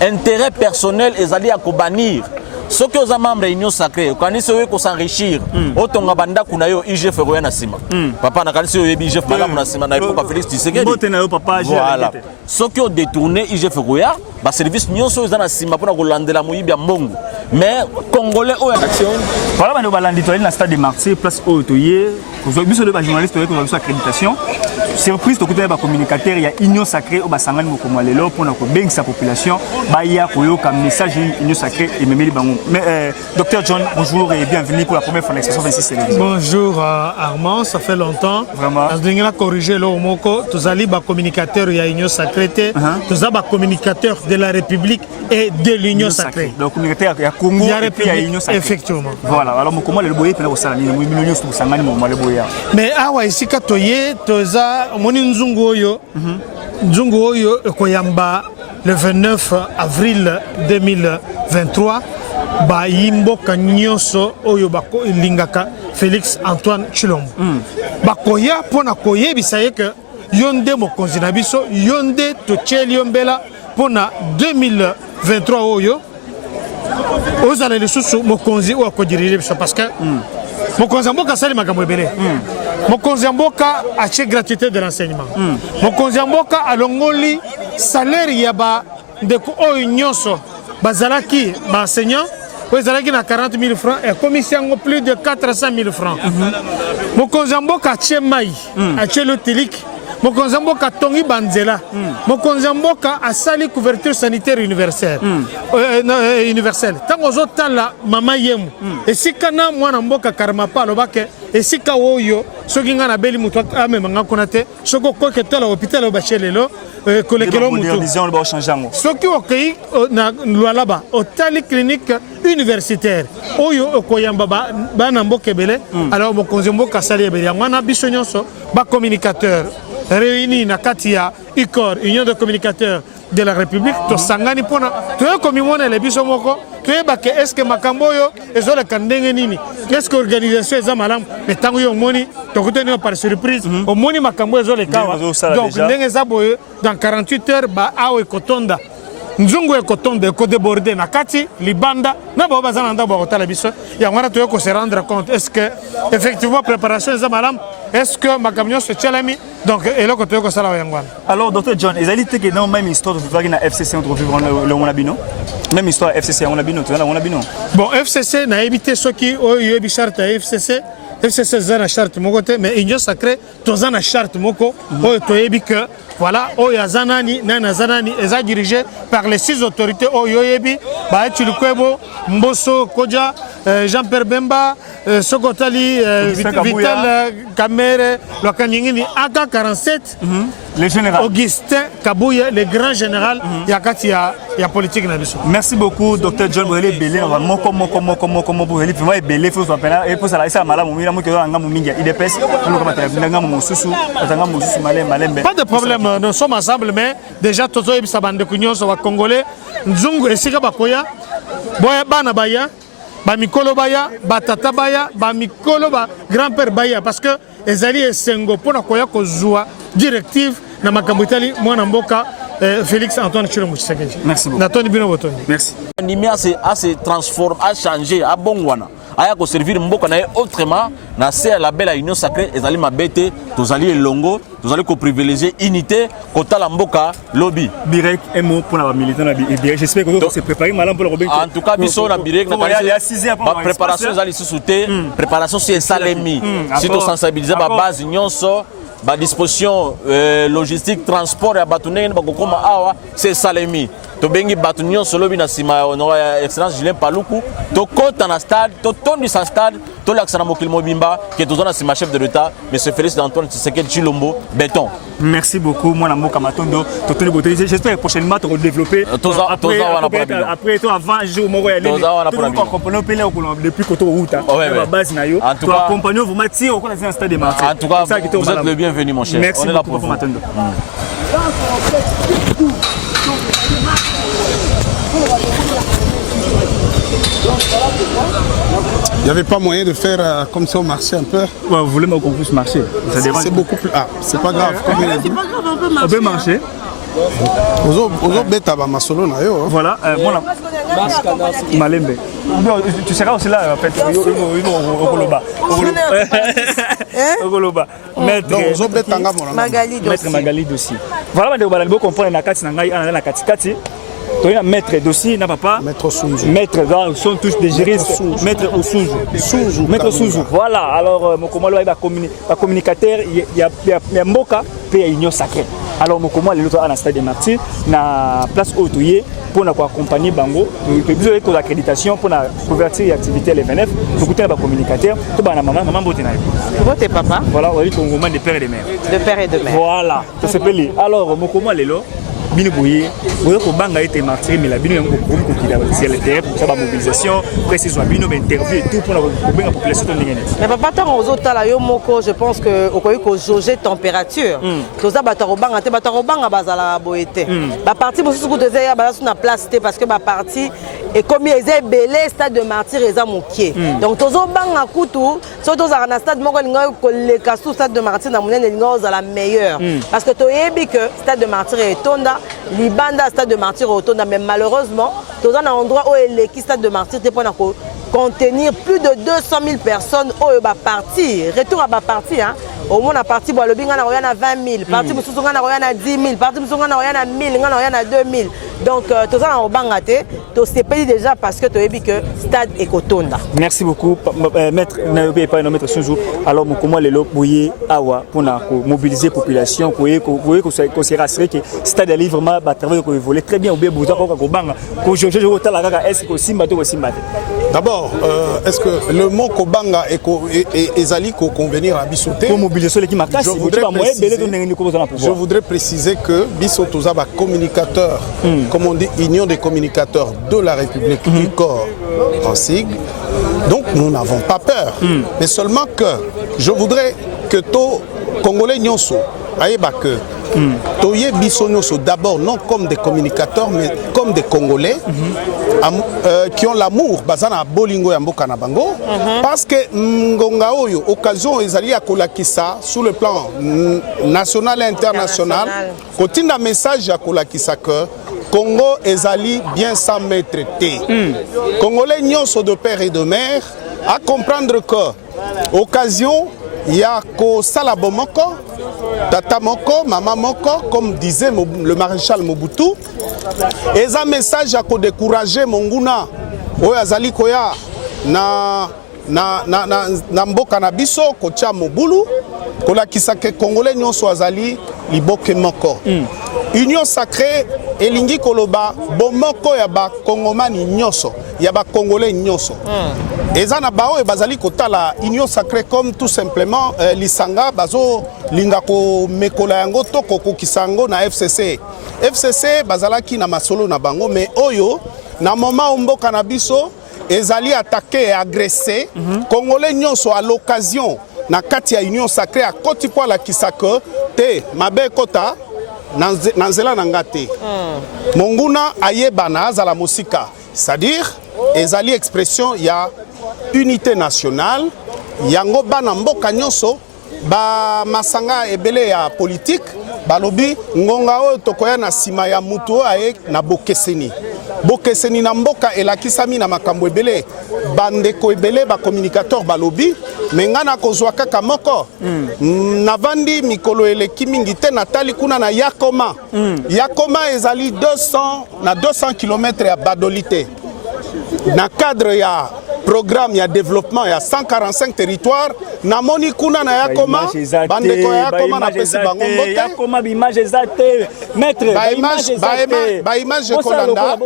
Intérêt personnel est allé à bannir. Ce que les membres de l'Union Sacrée, quand ils sont s'enrichir, autant que banda kunayo IGF roya sima. Papa na kanisi yo IGF malamu na sima na époque Félix Tshisekedi. Voilà. Ce qui ont détourné IGF roya, ba service nyonso za na sima pour kolandela moyibi ya mbongo. Mais Congolais au action. Voilà bano balandi to na stade de Marseille place Otoye, ko biso de ba journaliste ko biso accréditation. Surprise to côté ba communicateur ya Union Sacrée au basangani mo ko lelo pour na ko beng sa population, ba ya ko yo ka message Union Sacrée et memeli bango. Mais Dr John, bonjour et bienvenue pour la première fois dans l'expression 26 télévision. Bonjour Armand, ça fait longtemps. Vraiment. On a corrigé le moko, tous allez ba communicateur ya Union Sacrée, tous ba communicateur de la République et de l'Union Sacrée. Donc communicateur ya Congo et puis ya Union Sacrée. Effectivement. Voilà, alors comment le boyer peut ça ni millions sur sangani mo le boyer. Mais awa ici katoye toza moni nzungu oyo koyamba le 29 avril 2023 ba yimboka nyonso oyo bako lingaka Félix Antoine Tshilombo. Bakoya pona koyebisa ye que yonde mokonzi na biso yonde to tcheli yombela pona 2023 oyo ozala lisusu mokonzi o ko diriger biso parce que mokonzi mboka sali makambo ebele mokonzi mboka atie gratuité de l'enseignement mokonzi mboka alongoli salaire ya ba ndeko oyo nyonso bazalaki ba enseignant oyo ezalaki na 40 000 francs ekomisi yango plus de 400 000 francs mokonzi mboka atie mai atie lotilike mokonzi mboka tongi banzela mokonzi mboka asali couverture sanitaire universelle universelle ntango ozotala mama yemu esika na mwana mboka karamapa alobake esika oyo soki nga nabeli moto amemanga kuna te soki okoki etala hôpital oyo batie lelo kolekelo motu soki okei na lwalaba otali clinique universitaire oyo okoyamba bana mboka ebele alors mokonzi mboka asali ebele yango wana biso nyonso bacommunicateur réunis na kati ya UCOR, Union de communicateurs de la République, to sangani pona, to yo komi mona le biso moko, to ye bake eske makambo yo ezola kandenge nini, eske organisation eza malamu, mais tango yo moni, to kuteni par surprise, o moni makambo ezola kawa, donc ndenge za boye dans 48 heures ba awe kotonda. Nzungu ekotonda ko déborder na kati libanda na ba bazana nda ba kotala biso ya ngwana to ko se rendre compte est-ce que effectivement préparation za malam est-ce que makamyo se chalami donc eloko to ko sala ya ngwana. Alors docteur John ezalité que dans même histoire de vivre na FCC entre vivre le Monabino même histoire FCC on Monabino to na Monabino bon FCC na éviter ceux qui o yebi charte FCC FCC zana charte moko te mais union sacrée to zana charte moko o to yebi que voilà oya zanani nana zanani eza dirigé par les 6 autorités oyo yebi ba Chulukwebo Mboso Kodja Jean-Pierre Bemba Sokotali Vital Kamere Lokanyingini AK47 le général Augustin Kabouya le grand général yakati ya politique na biso. Merci beaucoup docteur John Boyele Belé on va moko Boyele vraiment Belé faut s'appeler et pour ça ça mala mumira mo ke nga mumingi IDPS on ko batela nga mo susu atanga mo susu malembe. Pas de problème, nous sommes ensemble mais déjà tozo ebisa bande kunyonso wa congolais nzungu esika bakoya boya bana baya ba mikolo baya ba tata baya ba mikolo ba grand-père baya parce que ezali esengo pona koya kozwa directive na makambo itali mwana mboka Félix Antoine Tshilombo Tshisekedi. Merci beaucoup. Natoni bino botoni. Merci. Animé à se transformer, à changer, à bongwana. Aya ko servir mboka na autrement na c'est la belle union sacrée ezali mabete tozali elongo tozali ko privilégier unité kota la mboka lobby Birek un mot pour la militant na Birek j'espère que vous se préparer malam pour le en tout cas biso na Birek na préparation ezali sous-souté préparation c'est salemi si to sensibiliser ba base nyonso ba disposition logistique transport ya batunene bakokoma awa c'est salemi to bengi batu nyonso lobi na sima honora excellence Julien Paluku to kota na stade to tondi sa stade to l'accent mokil mobimba que to zona sima chef de l'état monsieur Félix Antoine Tshisekedi Tshilombo béton. Merci beaucoup moi na mboka matondo to toni boté j'espère prochainement to développer après to avant jour moko ya leli to accompagner pele okolo depuis koto route la base na yo to accompagner vous mati au na stade de Marseille. En tout cas vous êtes le bienvenu mon cher. Merci on est là pour vous. Il n'y avait pas moyen de faire comme ça au marché un peu. Ouais, vous voulez qu'on puisse marcher. C'est beaucoup plus. Ah, c'est pas grave. Comme il a dit. On peut marcher. Voilà, voilà. Malembe. Tu seras aussi là, en fait. Maître Magali aussi. Voilà, on va comprendre la carte, maître dossier, n'a pas maître Osunzu. Maître, sont tous des juristes. Maître Osunzu. Maître Osunzu. Voilà, alors, comment le communicateur, il y a Mboka, puis il y a Union Sacrée. Alors, comment les autres à la stade des martyrs, na place Otoye, pour accompagner Bango, nous avons l'accréditation pour couverture et activité les 29, pour écouter les communicateurs, tout le monde, maman, boté. Boté papa. Voilà, on dit qu'on moment de père et de mère. De père et de mère. Voilà, ça s'appelle. Alors, comment les lots? Bino boye boye ko banga été martyr mais la bino yango ko ko kida c'est le terrain pour ça ba mobilisation précision bino ba interview et tout pour la population de ngene mais papa tant aux autres là yo moko je pense que au ko jauger température to za ba banga te ba banga bazala boyete ba parti mosusu ko teze ya ba na place te parce que ba parti et comme ils est belé stade de martyr eza mokie donc tozo banga kutu so to za na stade moko linga ko le kasu stade de martyr na monene linga za la meilleure parce que to yebi que stade de martyr est tonda Libanda stade de martyr au Tonda, mais malheureusement, dans un endroit où les stade de martyr contenir plus de 200 000 personnes où va partir, retour à partir, hein, au moins à partir de l'obing, on a 20 000, parti de Moussou, on a 10 000, parti de Moussou, on a 1 000, on a 2 000. Donc, tout ça, on a payé déjà parce que tu as vu que le stade est cotonda. Merci beaucoup, maître Nayobi et maître Sunzu. Alors, comment les lots pour mobiliser la population, pour qu'on se rassure que le stade est vraiment évolué très bien. D'abord, est-ce que le mot Kobanga est allé convenir à Bissoté? Pour mobiliser l'équipe marquage, je voudrais préciser que Bissoto est un communicateur, comme on dit, union des communicateurs de la République du corps en sigle. Donc nous n'avons pas peur. Mais seulement que je voudrais que tous Congolais nyonso aïeba que Toye Bissonyoso d'abord non comme des communicateurs mais comme des Congolais qui ont l'amour bazana bolingo ya mboka na bango parce que ngonga oyo occasion ezali ya kolakisa sur le plan national et international kotinda message ya kolakisa que Congo ezali bien sans maître té. Congolais nyonso de père et de mère à comprendre que occasion il y a ko salabo moko tata moko mama moko comme disait le maréchal Mobutu et un message à ko décourager monguna oyo azali koya na mboka na biso ko tia mobulu kolakisa ke congolais nyonso azali liboke moko. Union sacrée elingi koloba bomoko ya ba kongomani nyonso ya ba congolais nyonso. Ezana bao e bazali kotala union sacrée comme tout simplement lisanga bazo linga ko mekola yango to ko kisango na FCC. FCC bazalaki na masolo na bango mais oyo na moment mboka na biso ezali attaqué et agressé congolais nyonso à l'occasion na kati ya union sacrée à koti kwa la kisaka te mabe kota nanzela nangate monguna ayebana azala musika c'est-à-dire ezali expression ya unité nationale yango bana mboka nyonso ba masanga ebele ya politique balobi ngonga oyo tokoya na sima ya mutu aye na bokeseni na mboka elakisami na makambo ebele bandeko ebele ba communicateur balobi mengana kozwa kaka moko navandi mikolo eleki mingi te natali kuna na Yakoma Yakoma ezali 200 km ya badolité na cadre ya programme ya développement ya 145 territoires na moni kuna na Yakoma bandeko ya Yakoma na pesi bango mbote Yakoma image ezate maître ba image kolanda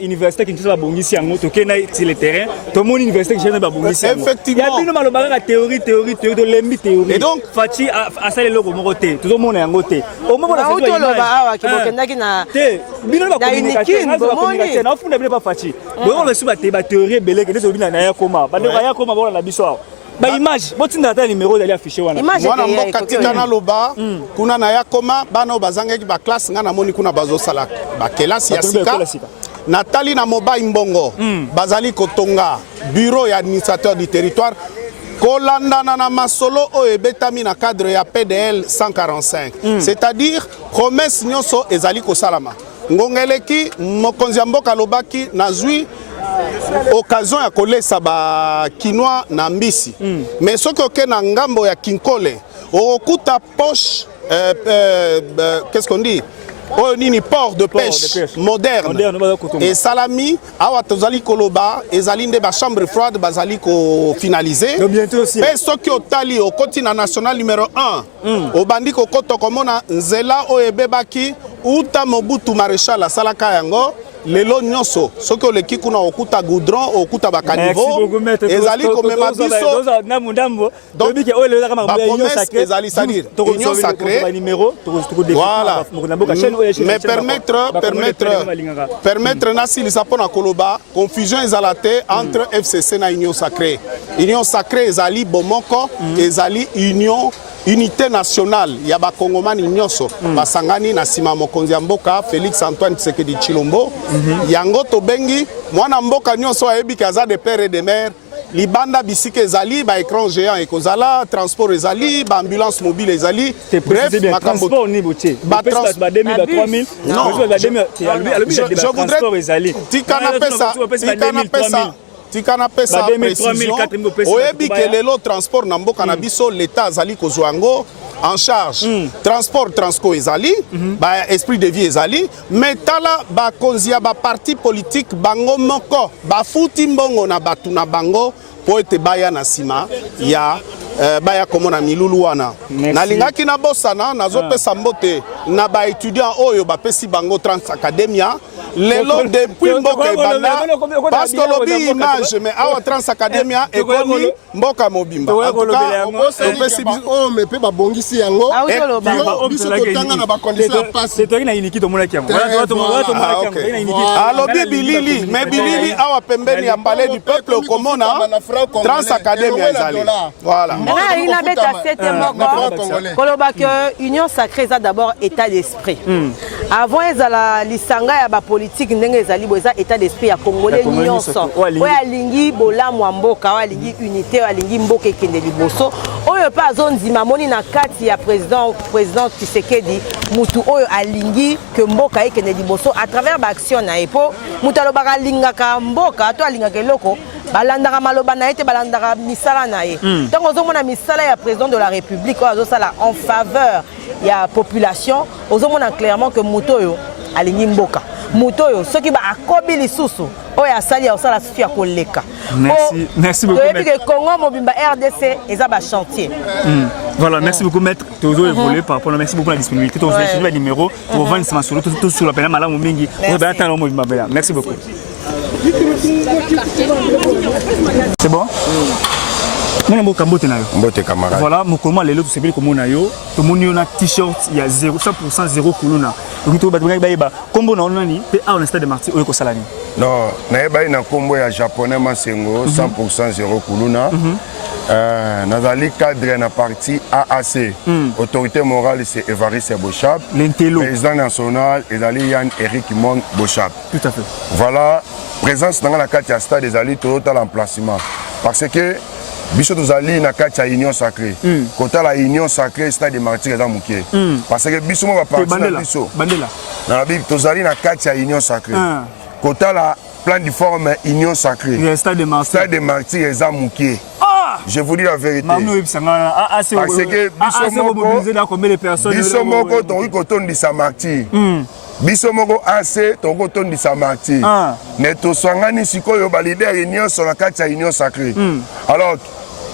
université qui va bongisi yango tokena sur le terrain to moni université qui ba bongisi effectivement ya bino malobaka ka théorie de lembi théorie et donc fati asale loko moko te tout mona yango te au moment la photo loba awa ki bokendaki na te bino ba communication na funda bino ba fati bo le suba ba théorie belé que les obina na Yakoma ba Yakoma bona na biso ba image botinda ta numéro d'aller afficher wana mwana mboka tikana loba kuna na Yakoma bana bazangaki ba classe nga na moni kuna bazo sala ba kelasi ya sika natali na mobile mbongo bazali kotonga bureau ya administrateur du territoire kolandana na masolo oyo ebetami na cadre ya PDL 145 c'est-à-dire promesse nyonso ezali kosalama ngongeleki mokonzi ya mboka lobaki nazwi occasion ya kolesa ba kinois na mbisi mais soki oke na ngambo ya Kinkole okuta poche qu'est-ce qu'on dit oyo nini port de pêche moderne et salami awa tozali koloba ezali nde ba chambre froide bazali ko finaliser mais soki otali okoti na national numéro 1 obandi kokoto komona nzela oyo ebebaki uta Mobutu maréchal asalaka yango lelo nyonso soki oleki kuna okuta goudron okuta bakaniveau ezali komema biso ezali c'est-à-dire union sacrée voilà mais permettre nasilisa mpona koloba confusion ezala te entre FCC na union sacrée ezali bomoko ezali unité nationale ya bakongomani nyonso basangani na sima mokonzi ya mboka Félix Antoine Tshisekedi Tshilombo yango tobengi mwana mboka nyonso ayebi kaza de père et de mère libanda bisika ezali ba écran géant ekozala transport ezali ba ambulance mobile ezali bref makambo transport ni boutier ba transport ba 2000 ba 3000 je voudrais tikana pesa tika napesa précision oyebi ke lelo transport na mboka na biso l'état azali kozwa yango en charge transport transco ezali ba esprit de vie ezali mais tala bakonzi ya baparti politique bango moko bafuti mbongo na batu na bango po ete baya na nsima ya baya komona milulu wana nalingaki na bosana nazopesa mbote na baétudiant oyo bapesi bango Trans Academia lelo depuis mboka ebanda parce que lobi image mais awa Trans Academia ekomi mboka mobimba en tout cas opesi oyo mepe babongisi yango biso totanga na bacondition ya pasi alobi bilili mais bilili awa pembeni ya palais du peuple okomona Trans Academia ezali voilà. Koloba que Union Sacrée ça d'abord état d'esprit. Avant ezala lisanga ya ba politique ndenge ezali boza état d'esprit ya congolais nyonso. Oyo alingi bolamu mboka, oyo alingi unité, oyo alingi mboka ekende liboso. Oyo pa zonzima moni na kati ya président Tshisekedi mutu oyo alingi que mboka ekende liboso à travers ba action na epo mutu alobaka lingaka mboka to alingaka eloko balandaka maloba na ete balandaka misala na ye. Donc ozomona misala ya président de la République oyo azosala en faveur ya population ozomona clairement que mutu oyo alingi mboka mutu oyo soki ba akobi lisusu oyo asali ya osala sufi ya koleka. Merci beaucoup maître. Que Congo mobimba RDC eza ba chantier. Voilà, merci beaucoup maître. Toujours évolué par rapport. Merci beaucoup pour la disponibilité. Tous les numéros pour vendre ce masolo tout sur la peine malamu mingi. Merci beaucoup. C'est bon? Voilà, mon comment les autres c'est bien comme on a yo, tout le monde a t-shirt il y a 100% zéro kuluna. Donc tout le monde combo na onani pe a on stade de Martyr oyo ko salani. Non, na ba ina combo ya japonais masengo 100% zéro kuluna. Nazali cadre na parti AAC. Autorité morale c'est Évariste Bochab. Président national ezali Yann Eric Mon Bochab. Tout à fait. Voilà, présence dans la carte stade ezali total emplacement parce que biso tozali na kati ya Union Sacrée. Kota la Union Sacrée stade de Martyr eza muke. Parce que biso mo ba parti na biso. Bandela. Na biso tozali na kati ya Union Sacrée. Kota la plan du forme Union Sacrée. Stade de Martyr. Stade de Martyr eza muke. Je vous dis la vérité. Parce que biso moko tongi kotondisa Martyr. Biso moko AC tongo tondisa Martyr. Mais tosangani sikoyo ba leader Union sur la kati ya Union Sacrée. Alors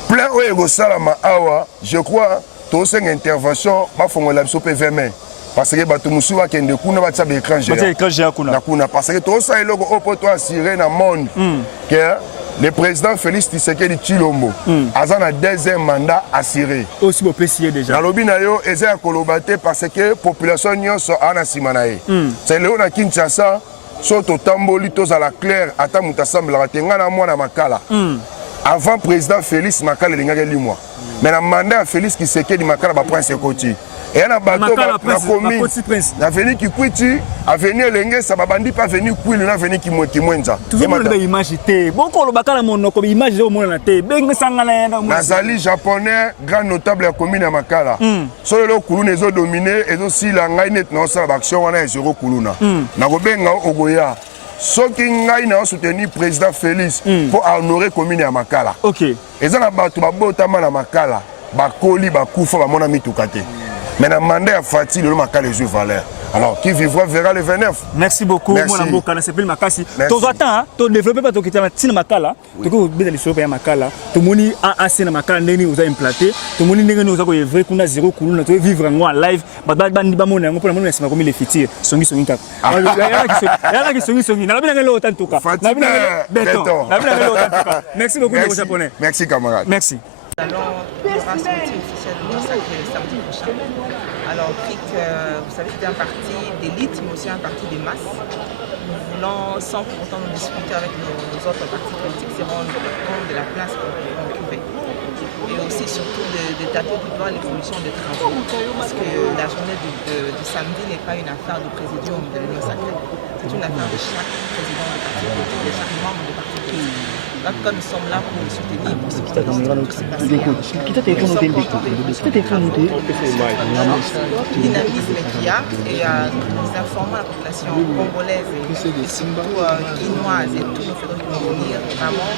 plein oyo salama awa, je crois tous une intervention ba fongola biso PVM parce que bato musu ba kende kuna ba tsabe écran géant kuna parce que tous ça eloko opoto assurer na monde que le président Félix Tshisekedi Tshilombo a un deuxième mandat assuré. Aussi beau préciser déjà. Dans l'objet nayo eza kolobate parce que population nyonso ana simanaye. C'est le na Kinshasa soto tamboli tous à la claire ata mutassemble la tenga na mwana makala. Avant président Félix Makala lingaka limwa. Mais na mandat Félix Tshisekedi Makala ba prince Koti. Et na bato ba komi na veni Kikwiti avenir lenge sa babandi pas venir Kwilu na venir Kimwenza. Toujours mon image té. Boko lo bakala monoko image o mona té. Benga sangana na Nazali japonais grand notable ya commune ya Makala. So le kuluna ezo dominer ezo sila ngai net na osala action wana ezero kuluna. Na kobenga ogoya. Soki ngai na soutenir président Félix pour honorer commune ya Makala. OK. Eza na bato babotama na Makala. Bakoli bakufa ba mona mitukate. Mais na mandat ya Fati le Makala les valeur. Alors qui vivra verra le 29. Merci beaucoup mon amboka na sepeli makasi. To attends to développer pas to kitana tina Makala. To ko bida lisolo ya Makala. To moni AAC na Makala ndeni uza implanter. To moni ndenge no uza ko evre kuna zéro kuluna to vivre en live. Bandi ba mona ngo pona mona sima comme les fitiers. Songi kaka. Yana ki songi. Na bina ngelo tantuka. Na bina beton. Na bina ngelo tantuka. Merci beaucoup les japonais. Merci camarade. Merci. Nous allons sortir officiellement sacré le samedi prochain. Alors, vous savez, c'est un parti d'élite, mais aussi un parti de masse. Nous voulons, sans pour autant nous discuter avec nos autres partis politiques, c'est rendre compte de la place qu'on peut occuper. Et aussi, surtout, de taper du doigt l'évolution des travaux. Parce que la journée du samedi n'est pas une affaire du présidium de l'Union Sacrée. C'est une affaire de chaque président de parti politique, de chaque membre du parti politique. En tout cas, nous sommes là pour le soutenir, pour soutenir le dynamisme qu'il y a et nous informons la population congolaise et surtout guinoise et tous nos fédéraux qui vont venir. Vraiment,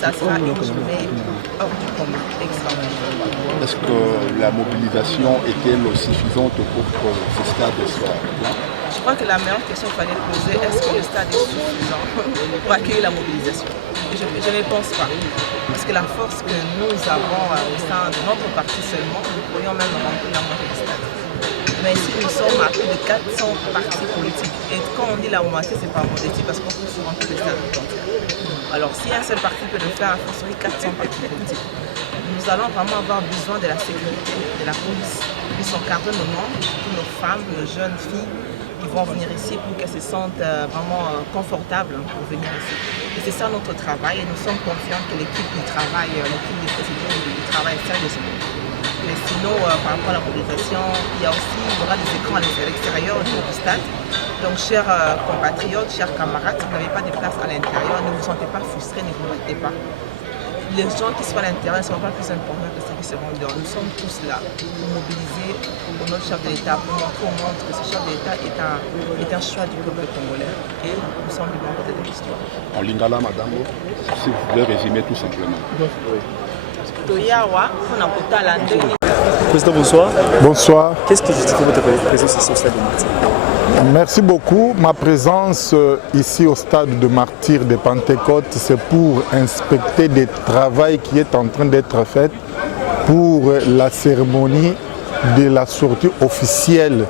ça sera une journée hors du commun, extraordinaire. Est-ce que la mobilisation est-elle suffisante pour que ce stade soit là? Je crois que la meilleure question qu'il fallait poser, est-ce que le stade est suffisant pour accueillir la mobilisation? Je ne pense pas. Parce que la force que nous avons au sein de notre parti seulement, nous pourrions même remplir la moitié du stade. Mais ici, nous sommes à plus de 400 partis politiques. Et quand on dit la moitié, c'est pas modestie parce qu'on peut se remplir le stade entier. Alors, si un seul parti peut le faire, il faut sur 400 partis politiques. Nous allons vraiment avoir besoin de la sécurité, de la police. Ils encadrent nos membres, toutes nos femmes, nos jeunes filles qui vont venir ici pour qu'elles se sentent vraiment confortables pour venir ici. Et c'est ça notre travail et nous sommes confiants que l'équipe du travail, l'équipe des présidents du travail sérieusement. Mais sinon, par rapport à la mobilisation, il y aura des écrans à l'extérieur du stade. Donc, chers compatriotes, chers camarades, si vous n'avez pas de place à l'intérieur, ne vous sentez pas frustrés, ne vous inquiétez pas. Les gens qui sont à l'intérieur ne sont pas plus importants que ceux qui seront dehors. Nous sommes tous là pour mobiliser pour notre chef de l'État, pour montrer au monde que ce chef de l'État est un choix du peuple congolais et nous sommes du bon côté de l'histoire. En lingala, madame, si vous voulez résumer tout simplement. Président, bonsoir. Bonsoir. Qu'est-ce qui justifie votre présence ici au stade de Martyrs? Merci beaucoup. Ma présence ici au stade de Martyrs de Pentecôte, c'est pour inspecter des travaux qui est en train d'être fait pour la cérémonie de la sortie officielle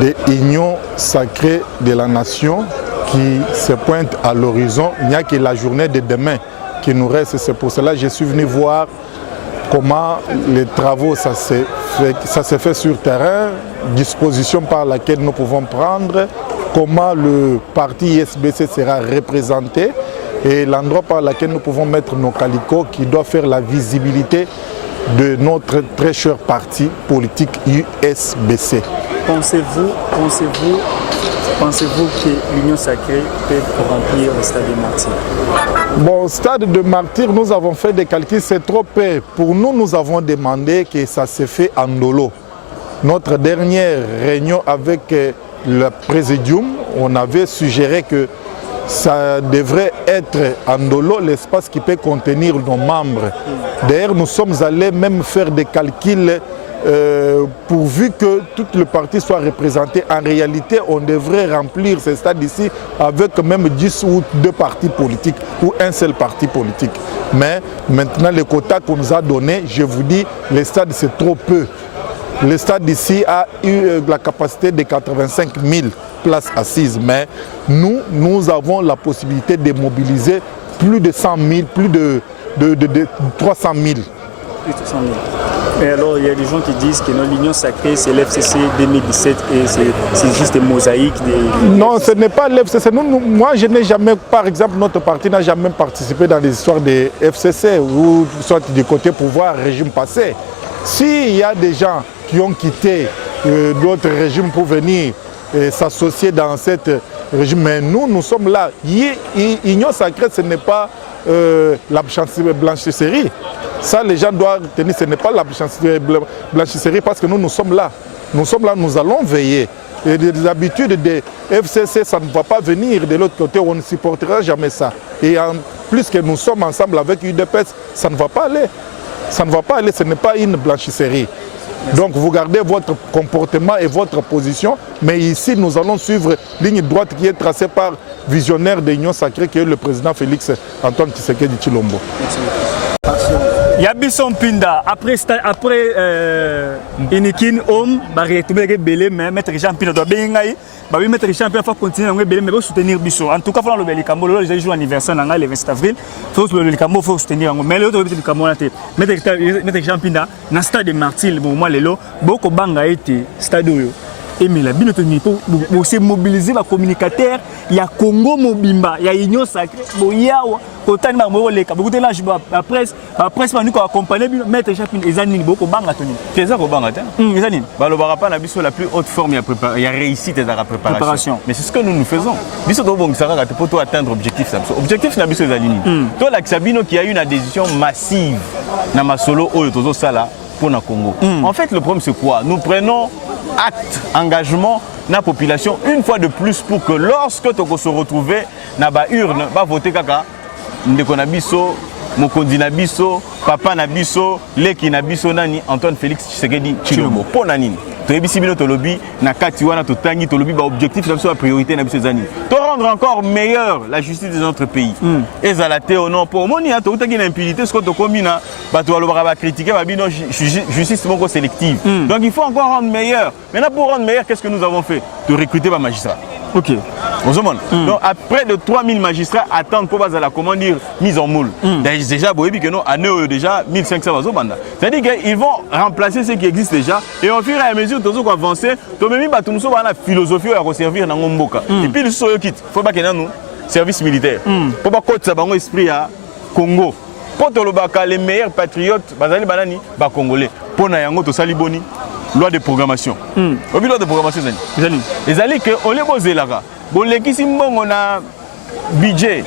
de l'Union sacrée de la nation qui se pointe à l'horizon. Il n'y a que la journée de demain qui nous reste. C'est pour cela que je suis venu voir comment les travaux ça se fait sur terrain, disposition par laquelle nous pouvons prendre, comment le parti ISBC sera représenté et l'endroit par lequel nous pouvons mettre nos calicots qui doit faire la visibilité de notre très cher parti politique USBC. Pensez-vous que l'Union sacrée peut remplir le stade de Martyrs? Bon, au stade de Martyrs, nous avons fait des calculs, c'est trop peu. Pour nous, nous avons demandé que ça se fait en dolo. Notre dernière réunion avec le Présidium, on avait suggéré que ça devrait être en dolo, l'espace qui peut contenir nos membres. D'ailleurs, nous sommes allés même faire des calculs pourvu que tout le parti soit représenté. En réalité, on devrait remplir ce stade ici avec même 10 ou 2 partis politiques ou un seul parti politique. Mais maintenant, le quota qu'on nous a donné, je vous dis, le stade c'est trop peu. Le stade ici a eu la capacité de 85 000 places assises, mais nous avons la possibilité de mobiliser plus de 100 000, plus de 300 000. Mais alors, il y a des gens qui disent que l'Union sacrée, c'est l'FCC 2017 et c'est juste une mosaïque. Non, ce n'est pas l'FCC. Moi, je n'ai jamais, par exemple, notre parti n'a jamais participé dans les histoires des FCC ou soit du côté pouvoir, régime passé. S'il y a des gens qui ont quitté d'autres régimes pour venir s'associer dans cette régime, mais nous sommes là. L'Union sacrée, ce n'est pas la blanchisserie. Ça, les gens doivent tenir, ce n'est pas la blanchisserie parce que nous sommes là. Nous sommes là, nous allons veiller. Et les habitudes des FCC, ça ne va pas venir de l'autre côté, on ne supportera jamais ça. Et en plus que nous sommes ensemble avec UDPS, ça ne va pas aller. Ça ne va pas aller, ce n'est pas une blanchisserie. Donc vous gardez votre comportement et votre position, mais ici nous allons suivre ligne droite qui est tracée par visionnaire de l'Union sacrée qui est le président Félix Antoine Tshisekedi Tshilombo. Yabison Pinda, après Inikin Homme, Barretomé Belé, mais Maître Jean Pinda doit bien gagner. Maître Jean Pinda faut continuer à Belé, mais faut soutenir Bissot. En tout cas, il faut le Belicambo, le jour anniversaire, le 20 avril, il faut le Belicambo, il faut soutenir. Mais l'autre Belicambo, Maître Jean Pinda, dans le stade de Martyrs, le moment où beaucoup banga été stade. Et mais la bino pour se mobiliser les communicateurs, il y a Congo Mobimba, il y a Union sacrée, il y a kotani bango leka beaucoup de l'âge après nous accompagner mettre chapin ezani beaucoup banga toni teza ko banga ta ezani balobaka pa na biso la plus haute forme il y a réussite dans la préparation mais c'est ce que nous faisons biso to bongisa ka pour to atteindre objectif ça objectif na biso ezali nini to la Sabino qui a eu une adhésion massive na masolo oyo tozo sala pour na Congo. En fait le problème c'est quoi? Nous prenons acte engagement na population une fois de plus pour que lorsque tu se retrouver na ba urne ba voter kaka ndeko na biso mokonzi na biso papa na biso leki na biso nani Antoine Félix Tshisekedi Tshilombo pona nini toyebisi bino tolobi na kati wana totangi tolobi ba objectif na biso la priorité na biso zani to rendre encore meilleur la justice de notre pays ezalate au nom pour moni to utaki na impunité ce que to komina bato balobaka ba critiquer ba bino justice moko sélective donc il faut encore rendre meilleur. Maintenant pour rendre meilleur qu'est-ce que nous avons fait? De recruter ba magistrats. Ok. Donc après de 3000 magistrats attendent pour la comment dire mise en moule. Déjà boyebi que non année déjà 1500 bazobanda. C'est-à-dire qu'ils vont remplacer ce qui existe déjà et au fur et à mesure tous qu'on avancer, to memi ba tumuso ba na philosophie ya servir na ngomboka. Et puis le soyo kit, faut pas que nous service militaire. Pour pas côté bango esprit à Congo. Pour to lobaka les meilleurs patriotes bazali banani ba congolais. Pour na yango to saliboni loi de programmation. Loi de programmation ezali que on les bozelaka. Bon lekisi mbongo na budget,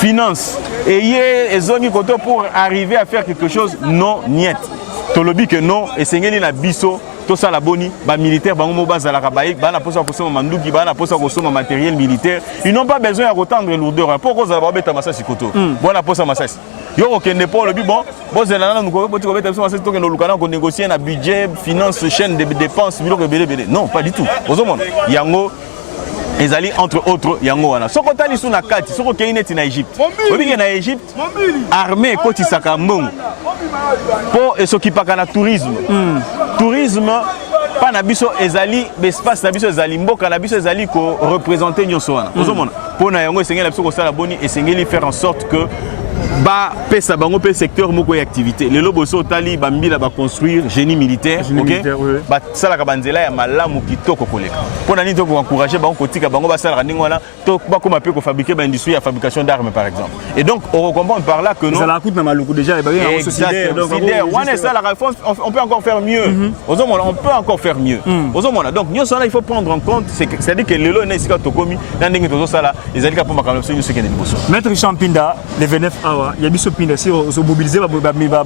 finance et yé ezongi koto pour arriver à faire quelque chose non niet. Tolobi que non et sengeli na biso tout ça la boni ba militaire bango mo bazalaka baik bana posa ko soma manduki bana posa ko soma matériel militaire. Ils n'ont pas besoin de retendre lourdeur. Pourquoi ça va beta masasi koto. Bona posa masasi. Yo okende pour le bon bozelana nous ko boti ko beta masasi to ke no lukana ko négocier na budget, finance, chaîne de dépenses, biloko belé. Non, pas du tout. Ozomona yango ezali entre autres yango wana soko tali suna kati soko keineti na Égypte obike na Égypte armée koti saka mbongo po esokipaka na tourisme tourisme pa na biso ezali espace na biso ezali mboka na biso ezali ko représenter nyonso wana ozomona po na yango esengeli biso ko sala boni esengeli faire en sorte que ba pesa bango pe secteur moko activité le lobo so tali bambila ba construire génie militaire OK ba sala ka banzela ya malamu kitoko koleka pona nini to ko encourager bango kotika bango ba sala ndingo wana to ba ko mape ko fabriquer ba industrie ya fabrication d'armes par exemple et donc on comprend par là que non ça la coûte na maluku déjà ba ya société donc wana sala on peut encore faire mieux on peut encore faire mieux ozomona donc nyonso là il faut prendre en compte c'est-à-dire que lelo na isika tokomi na ndenge tozo sala ezali ka po makalo so nyonso kende liboso maître Champinda le 29 awa ya biso pinda si on se mobiliser ba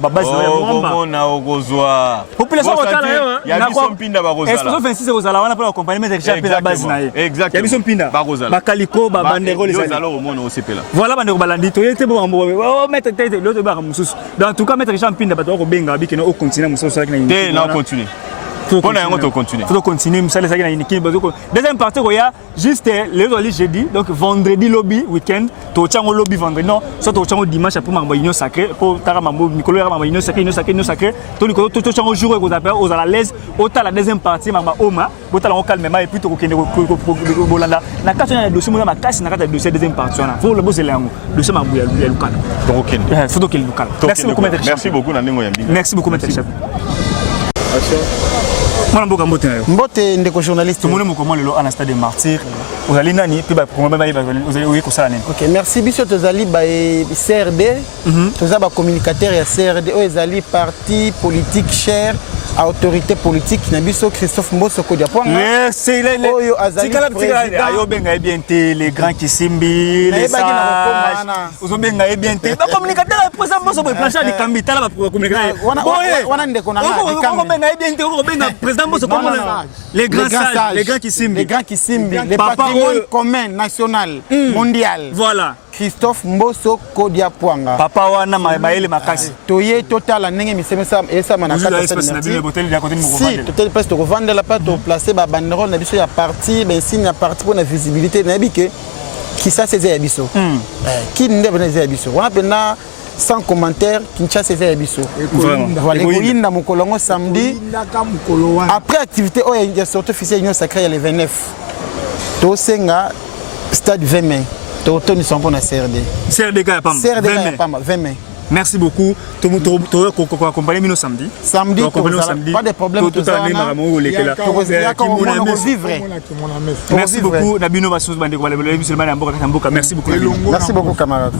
base na mwamba on a okozwa population otala yo ya biso pinda ba kozala est-ce que 26 kozala wana pour accompagner maître Champinda base na ye exactement ya biso pinda ba kozala bakaliko ba bandero les allo au monde au CP là voilà bandero balandi to yete bo maître tete l'autre ba mususu dans tout cas maître Champinda ba to ko benga bi que no continuer mususu ça qui na continuer on a un continuer. Faut continuer, ça les a une équipe. Deuxième partie, il y a juste le jeudi, donc vendredi lobby week-end, tu as un lobby vendredi, non, soit tu as un dimanche pour ma union sacrée, pour ta Nicolas ma union sacrée, tu as un jour où aux à l'aise, autant la deuxième partie, ma Oma, autant on calme et puis tu as Bolanda. La carte de dossier, ma casse, la carte de dossier deuxième partie. Faut le bosser là, le chemin bouillé le local. Faut donc le local. Merci beaucoup, maître. Merci beaucoup, merci beaucoup, maître. Mbote ndeko journaliste tumone mokoma lelo ana stade martyr ozali nani pe ba problème ozali oyi ko sala nini. OK, merci biso tozali ba CRD toza ba communicateur ya CRD ozali parti politique cher autorité politique na biso Christophe Mboso Kodia Pwanga. Merci oyo azali président ayo benga bien te les grands Kisimbi les sages ozobenga bien te ba communicateur président Mboso boy plancher de Kambita la ba communicateur wana ndeko na on benga bien te on benga président Mboso comme les grands sages les grands Kisimbi les patrimoine commun national mondial. Voilà Christophe Mboso Kodia Pwanga papa wana maele makasi toye total ndenge misemesa esa manaka si totel presque revendre la pâte placer ba banderole na biso ya parti ben signe ya parti pour la visibilité na bike qui ça c'est ya biso qui ndebe na ya biso on appelle sans commentaire Kinshasa c'est ya biso voilà koyinda mokolongo samedi après activité o ya sortie officielle union sacrée le 29 to senga stade 20 mai to toni son pour na CRD ya Pamba 20 mai. Merci beaucoup. Tu as accompagné nous samedi. Samedi, pas de problème. Tout à merci beaucoup. Merci beaucoup, camarade.